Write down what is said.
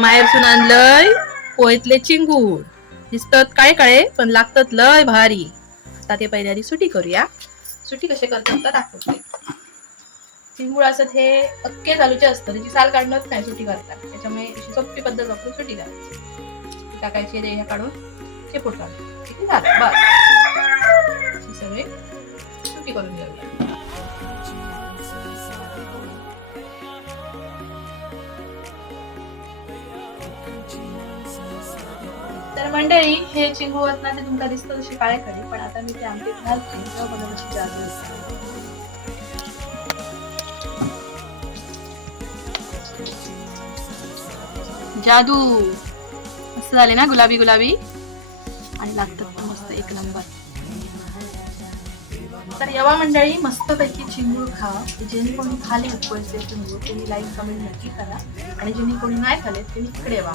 माहेरसून आणलंय पोहेतले चिंगूळ. दिसतात काळे काळे पण लागतात लय भारी. आता ते पहिले आधी सुटी करूया. सुटी कसे करतात तर दाखवते. चिंगूळ असत हे अक्के चालूचे असतं, त्याची साल काढणंच नाही सुटी करतात. त्याच्यामुळे अशी सोपी पद्धत वापरून सुटी करायची. टाकायची ह्या काढून शेपूट काढून किती झालं बस. सगळे सुटी करून घेऊया. तर मंडळी हे चिंगूळ ना ते तुमका दिसतं तशी काळे खडी, पण आता मी ते आमटीत घालते तेव्हा बघा कशी जादू दिसते. जादू मस्त झाले ना, गुलाबी गुलाबी आणि लागतात मस्त एक नंबर. तर यवा मंडळी मस्तपैकी चिंगूळ खा. ज्यांनी कोणी खाली उपवासचे चिंगूळ त्यांनी लाईक कमेंट नक्की करा, आणि ज्यांनी कोणी नाही खाले त्यांनी इकडे यावा.